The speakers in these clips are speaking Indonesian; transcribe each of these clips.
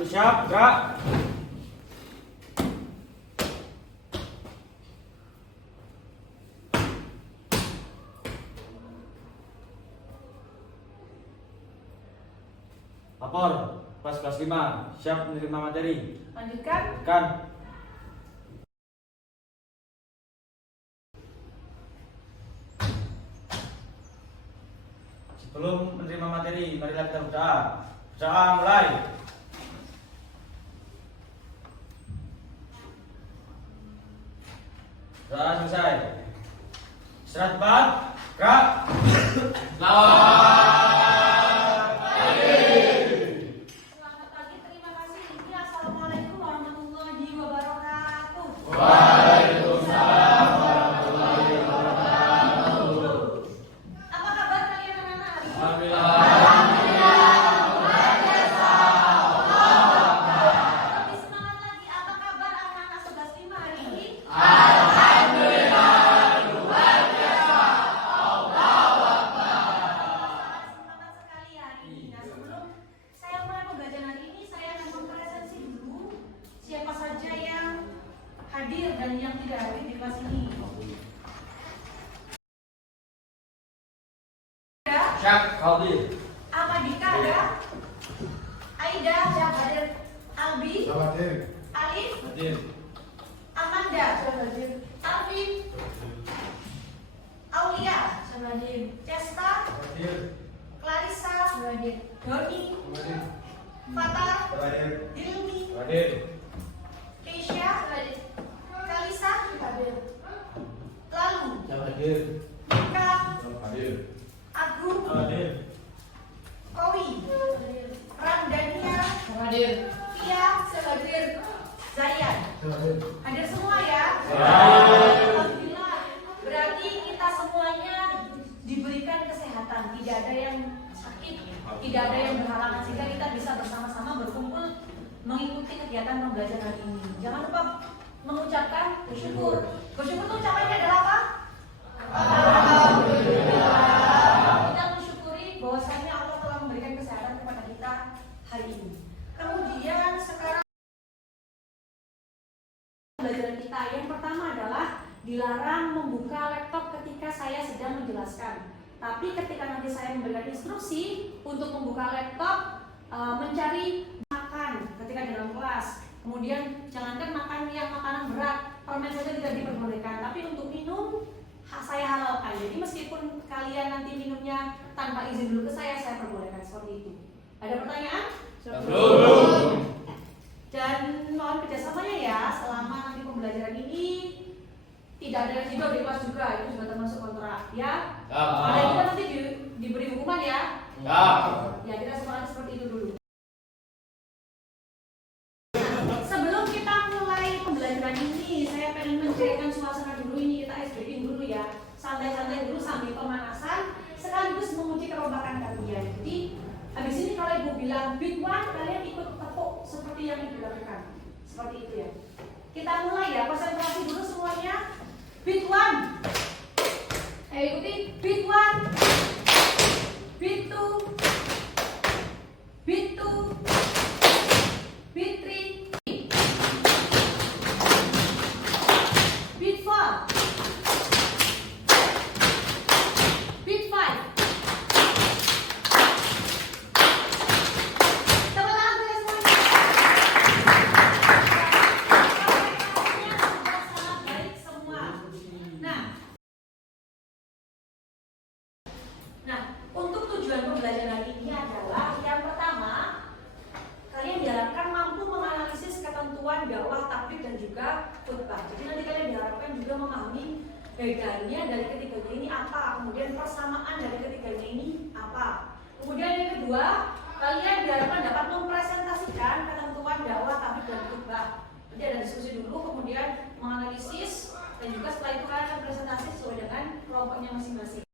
Siap, gerak. Lapor, kelas 5, siap menerima materi. Lanjutkan. Lanjutkan. Sebelum menerima materi, marilah kita berdoa. Berdoa mulai. Doa selesai. Istirahat cepat. Gerak. Selamat pagi, terima kasih. Ini Assalamualaikum warahmatullahi wabarakatuh. Waalaikumsalam warahmatullahi wabarakatuh. Apa kabar kalian anak-anak hari ini? Alhamdulillah. Lebih semangat lagi. Apa kabar anak-anak 11 hari ini? Semangat sekali hari ini. Nah, sebelum saya mulai pembelajaran hari ini, saya akan mempresentasi dulu siapa saja yang hadir dan yang tidak hadir di kelas ini. Ada Siap, hadir. Amadika, ada Aida, siap hadir. Albi, Hadir. Alif, Hadir. Amanda, siap hadir. Alvin, Aulia, siap hadir. Cesta, Hadir. Clarissa, siap hadir. Doni, Hadir. Fatah, Hadir. Hilmi, Hadir. Keisha, siap hadir. Kalisa, siap hadir. Lalu, Hadir. Mika, Hadir. Agung, Hadir. Kowi, Ramdania, Hadir. Tia, siap hadir. Zayan, Hadir. hadir semua ya? Hadir. Alhamdulillah. Berarti kita semuanya diberikan kesehatan, tidak ada yang sakit, tidak ada yang berhalangan sehingga kita bisa bersama-sama berkumpul mengikuti kegiatan pembelajaran hari ini. Jangan lupa mengucapkan bersyukur. Bersyukur itu ucapannya adalah apa? Kita mensyukuri bahwasanya Allah telah memberikan kesehatan kepada kita hari ini. Kemudian sekarang pembelajaran kita yang pertama adalah dilarang membuka laptop ketika saya sedang menjelaskan. Tapi ketika nanti saya memberikan instruksi untuk membuka laptop, mencari makan ketika dalam kelas. Kemudian jangankan makan yang makanan berat, permen saja tidak diperbolehkan. Tapi untuk minum saya halalkan. Jadi meskipun kalian nanti minumnya tanpa izin dulu ke saya perbolehkan seperti itu. Ada pertanyaan? Belum. Dan mohon kerjasamanya ya, selama nanti pembelajaran ini tidak ada yang tidur di kelas juga, itu juga termasuk kontrak ya. Ada kita nanti diberi hukuman ya. Ya kita semangat seperti itu dulu. Sebelum kita mulai pembelajaran ini, saya pengen mencairkan suasana dulu ini, kita SBI dulu ya, santai-santai dulu sambil pemanasan, sekaligus menguji kerobakan kalian. Jadi habis ini kalau ibu bilang big one, kalian ikut tepuk seperti yang ibu lakukan, seperti itu ya. Kita mulai ya, konsentrasi dulu semuanya. Beat one. Ikuti beat one, beat two, beat two, beat three, beat four, beat five. Tepuk tangan dulu semuanya. Sudah sangat baik semua. Nah, untuk tujuan pembelajaran ini adalah yang pertama, kalian diharapkan mampu menganalisis ketentuan dakwah, takbir dan juga khutbah. Jadi nanti kalian diharapkan juga memahami bedanya dari ketiganya ini apa, kemudian persamaan dari ketiganya ini apa. Kemudian yang kedua, kalian diharapkan dapat mempresentasikan ketentuan dakwah, takbir dan khutbah. Nanti ada diskusi dulu, kemudian menganalisis, dan juga setelah itu kalian akan presentasi sesuai dengan kelompoknya masing-masing.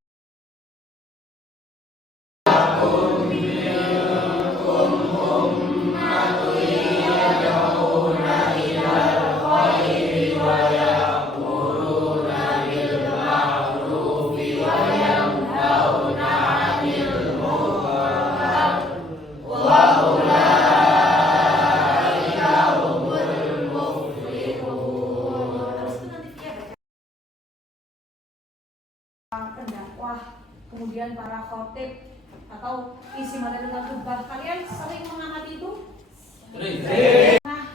pendakwah, kemudian para khotib atau isi materi tentang khutbah, kalian sering mengamati itu? Pernah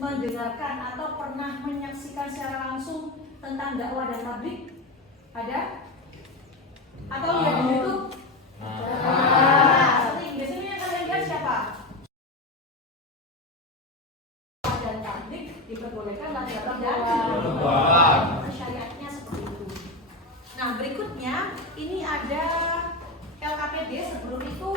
mendengarkan atau pernah menyaksikan secara langsung tentang dakwah dan tabligh? Ada? Atau lihat di YouTube? Sering. Biasanya yang kalian lihat siapa? Dan tabligh diperbolehkan lagi dan syariatnya seperti itu. Nah, berikutnya ini ada LKPD. Sebelum itu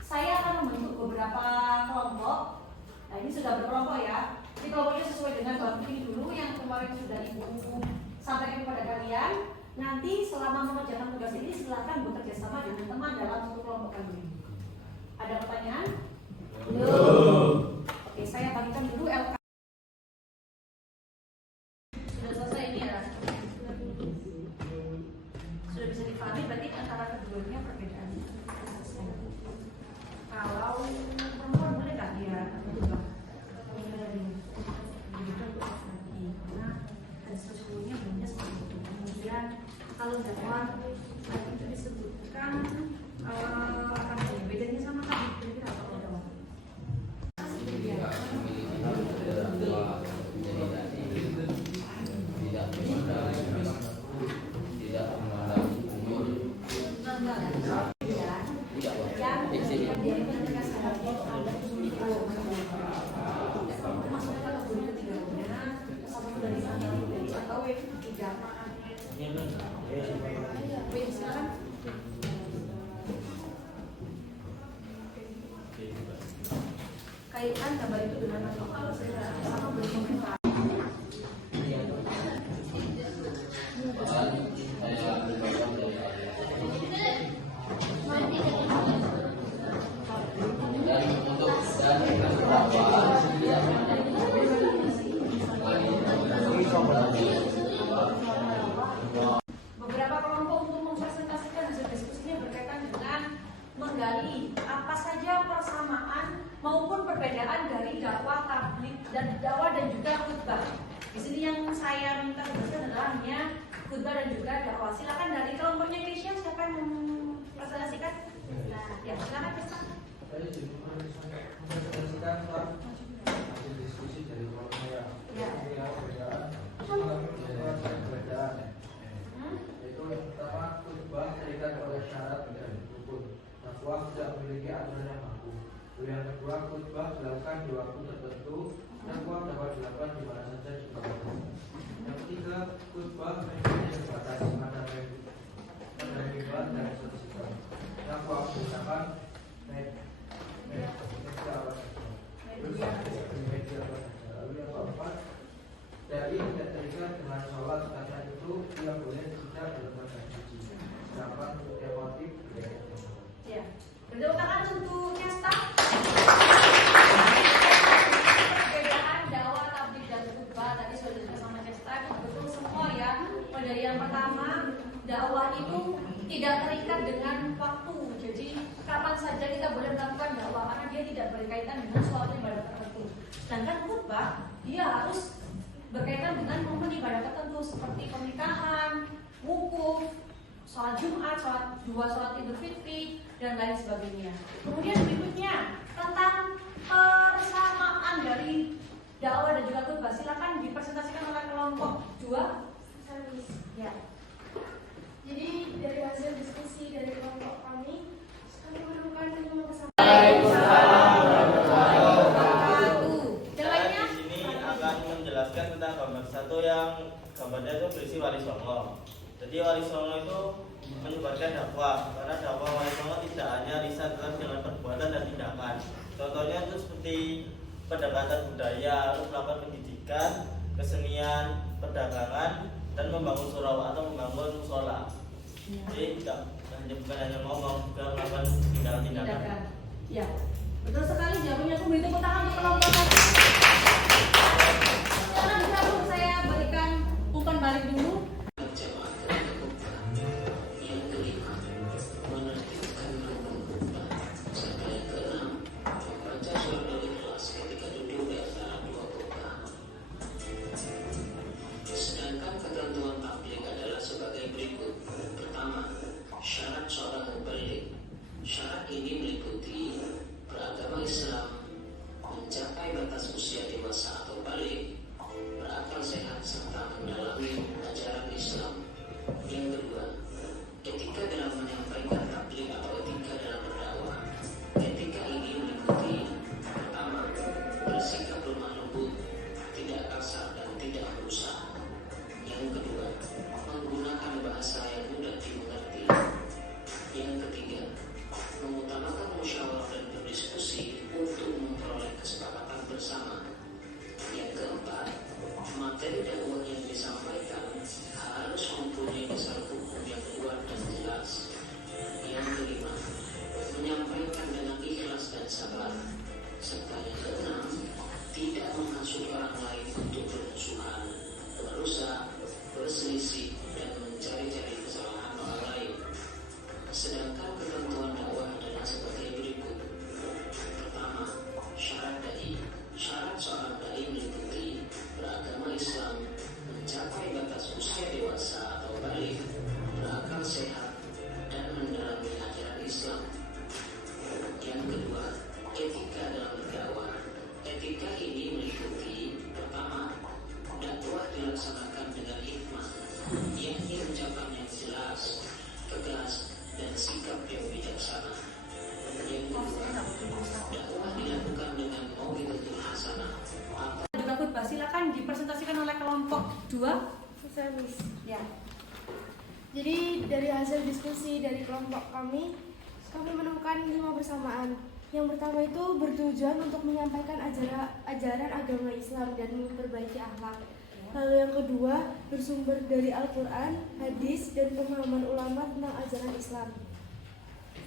saya akan membentuk beberapa kelompok. Nah, ini sudah berkelompok ya. Jadi kelompoknya sesuai dengan bab ini dulu yang kemarin sudah Ibu sampaikan kepada kalian. Nanti selama mengerjakan tugas ini silakan bekerja sama dengan teman dalam satu kelompok kalian. Ada pertanyaan? Belum. Oke, saya bagikan dulu LKPD. Sudah selesai ini ya. Sudah bisa dipahami berarti antara keduanya perbedaan. Kalau perempuan boleh nggak dia berubah? Karena hadis Rasulullah bunyinya seperti itu. Kemudian kalau dakwah itu disebutkan akan bedanya sama tadi kira-kira apa dakwah? Kaitkan gambar itu dengan apa? Sama berkomentar. Beberapa kelompok untuk mempresentasikan hasil diskusinya berkaitan dengan menggali apa saja persamaan maupun perbedaan dari dakwah, tabligh dan dakwah dan juga khutbah. Di sini yang saya minta jelaskan adalah hanya khutbah dan juga dakwah. Silakan dari kelompoknya Keisha, siapa yang mempresentasikan? Nah, ya silakan Keisha. Saya jadi mempresentasikan hasil diskusi dari kelompoknya. Ya. Perbedaan. Yaitu yang pertama, khutbah terikat oleh syarat dan rukun. Dakwah tidak memiliki aturan yang baku. Yang kedua, khutbah dilakukan di waktu tertentu. Dakwah dapat dilakukan di mana saja juga. Yang ketiga, khutbah memiliki batas ada mimbar dan seterusnya. Dakwah menggunakan media apa saja. Lalu yang keempat, dari tidak terikat dengan sholat karena itu dia boleh tidak berlepas suci. Sedangkan untuk yang wajib Ya. Berdua tangan untuk Kesta. Perbedaan dakwah, tabligh dan khutbah tadi sudah disebut sama Kesta. Betul semua ya. Dari yang pertama, dakwah itu tidak terikat dengan waktu. Jadi kapan saja kita boleh melakukan dakwah karena dia tidak berkaitan dengan suatu ibadah tertentu. Sedangkan khutbah dia harus berkaitan dengan momen ibadah tertentu seperti pernikahan, wukuf, sholat Jumat, sholat Idul Fitri dan lain sebagainya. Kemudian berikutnya tentang persamaan dari dakwah dan juga khutbah. Silakan dipresentasikan oleh kelompok 2. Ya. Jadi dari hasil diskusi dari kelompok kami menemukan 5 kesamaan. Yang lainnya? Di sini akan menjelaskan tentang gambar satu yang gambarnya itu berisi Wali Songo. Jadi Wali Songo itu menyebarkan dakwah, karena dakwah Wali Songo tidak hanya riset dengan perbuatan dan tindakan. Contohnya itu seperti pendekatan budaya, lalu melakukan pendidikan, kesenian, perdagangan, dan membangun surau atau membangun musola. Jadi bukan hanya ngomong, juga melakukan tindakan-tindakan. Ya, betul sekali jawabannya. Aku beri tepuk tangan untuk kelompok tadi. Jangan dulu saya berikan umpan balik dulu. Sedangkan ketentuan tabligh adalah sebagai berikut. Syarat seorang mubalik. Syarat ini meliputi beragama Islam, mencapai batas usia dewasa atau balik, berakal sehat serta mendalami ajaran Islam. Yang kedua, etika dalam menyampaikan tabligh atau etika dalam berdakwah. Etika ini meliputi pertama, bersikap lemah lembut, tidak kasar dan tidak merusak. Yang kedua, menggunakan bahasa yang mudah dimengerti. Yang ketiga, mengutamakan musyawarah dan berdiskusi untuk memperoleh kesepakatan bersama. Yang keempat, materi dakwah yang disampaikan harus mempunyai dasar hukum yang kuat dan jelas. Yang kelima, menyampaikan dengan ikhlas dan sabar. Serta yang keenam, tidak menghasut orang lain untuk bermusuhan, merusak, berselisih, dan mencari-cari kesalahan orang lain. Sedangkan ketentuan dakwah adalah sebagai berikut. Pertama, syarat dai. Syarat seorang dai meliputi beragama Islam, mencapai batas usia dewasa atau balik, berakal sehat, dan mendalami ajaran Islam. Yang kedua, etika dalam berdakwah. Etika ini meliputi pertama, dakwah dilaksanakan dengan hikmah, yakni ucapan yang jelas, tegas, dan sikap yang bijaksana. Yang kedua, dakwah dilakukan dengan mau'izatul hasanah. Juga khutbah, silakan dipresentasikan oleh kelompok 2. Service. Ya. Jadi dari hasil diskusi dari kelompok kami menemukan 5 persamaan. Yang pertama itu bertujuan untuk menyampaikan ajaran agama Islam dan memperbaiki akhlak. Lalu yang kedua bersumber dari Al-Quran, hadis, dan pemahaman ulama tentang ajaran Islam.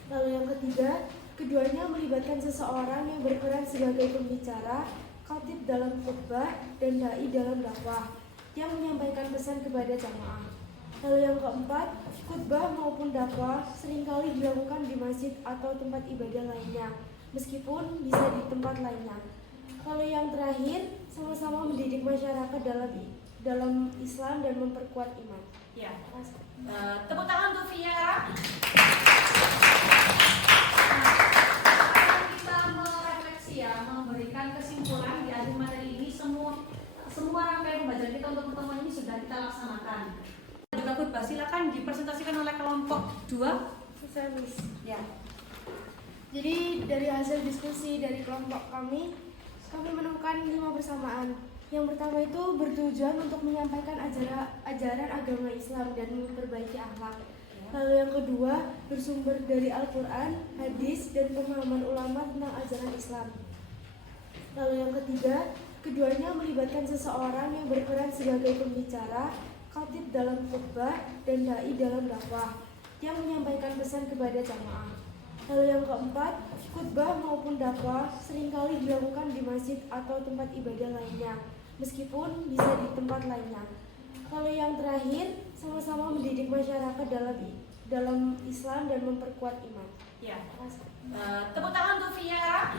Lalu yang ketiga, keduanya melibatkan seseorang yang berperan sebagai pembicara, khatib dalam khutbah, dan dai dalam dakwah yang menyampaikan pesan kepada jamaah. Lalu yang keempat, khutbah maupun dakwah seringkali dilakukan di masjid atau tempat ibadah lainnya, meskipun bisa di tempat lainnya. Lalu yang terakhir, sama-sama mendidik masyarakat dalam Islam dan memperkuat iman. Ya. Tepuk tangan untuk Viera. Kita merefleksi ya, memberikan kesimpulan di akhir materi ini. Semua rangkaian pembelajaran kita untuk pertemuan ini sudah kita laksanakan. Juga khutbah, silakan dipresentasikan oleh kelompok 2. Service. Ya. Jadi dari hasil diskusi dari kelompok kami menemukan 5 persamaan. Yang pertama itu bertujuan untuk menyampaikan ajaran agama Islam dan memperbaiki akhlak. Lalu yang kedua bersumber dari Al-Quran, hadis, dan pemahaman ulama tentang ajaran Islam. Lalu yang ketiga, keduanya melibatkan seseorang yang berperan sebagai pembicara, khatib dalam khutbah, dan dai dalam dakwah yang menyampaikan pesan kepada jamaah. Lalu yang keempat, khutbah maupun dakwah seringkali dilakukan di masjid atau tempat ibadah lainnya, meskipun bisa di tempat lainnya. Lalu yang terakhir, sama-sama mendidik masyarakat dalam Islam dan memperkuat iman. Ya. Tepuk tangan untuk Viera.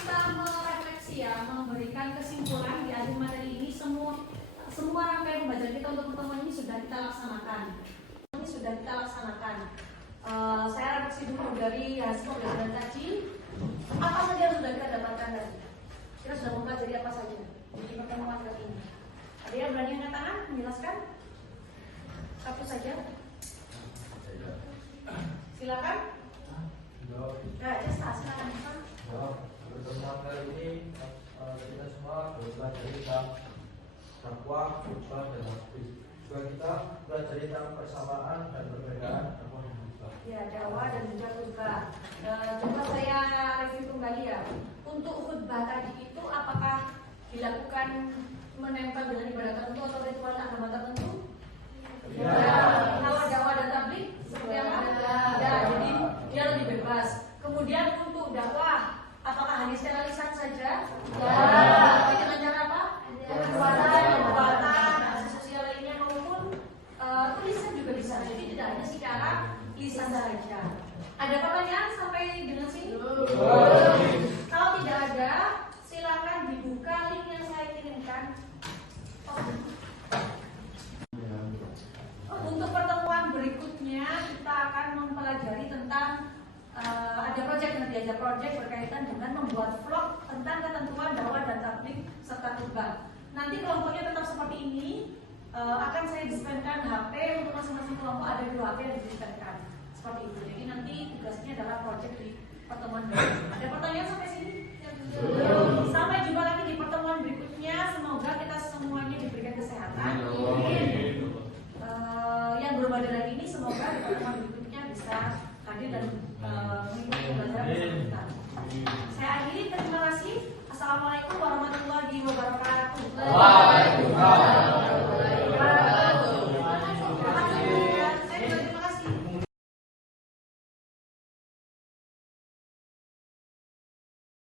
Kita merefleksi ya, memberikan kesimpulan di akhir materi ini. Semua rangkaian pembelajaran kita untuk pertemuan ini sudah kita laksanakan. Saya refleksi dulu dari hasil pembelajaran tadi. Apa saja yang sudah kita dapatkan tadi? Kita sudah mempelajari apa saja di pertemuan kali ini? Ada yang berani angkat tangan menjelaskan? Satu saja. Silakan. Silakan. Pertemuan kali ini kita semua belajar tentang dakwah, khutbah, dan hadis. Juga kita belajar tentang persamaan dan perbedaan dakwah dan khutbah. Ya, dakwah dan juga khutbah. Coba saya review kembali ya. Untuk khutbah tadi itu apakah dilakukan menempel dengan ibadah tertentu atau ritual agama tertentu? Ya. Kalau dakwah dan tabligh seperti apa? Ya, jadi dia lebih bebas. Kemudian untuk dakwah, apakah hanya secara lisan saja? Ya. Tapi dengan cara apa? Perbuatan, aksi sosial lainnya maupun tulisan juga bisa. Jadi tidak hanya secara lisan saja. Ada pertanyaan sampai dengan sini? Kalau tidak ada, silakan dibuka link yang saya kirimkan. 3 proyek berkaitan dengan membuat vlog tentang ketentuan dakwah dan tabligh serta khutbah. Nanti kelompoknya tetap seperti ini. Akan saya dispenkan HP untuk masing-masing kelompok, ada 2 HP yang dispenkan seperti itu. Jadi nanti tugasnya adalah proyek di pertemuan berikutnya. Ada pertanyaan sampai sini? Sampai jumpa lagi di pertemuan berikutnya. Semoga kita semuanya diberikan kesehatan. Yang berbadan hari ini semoga di pertemuan berikutnya bisa hadir dan mengikuti pembelajaran bersama kita.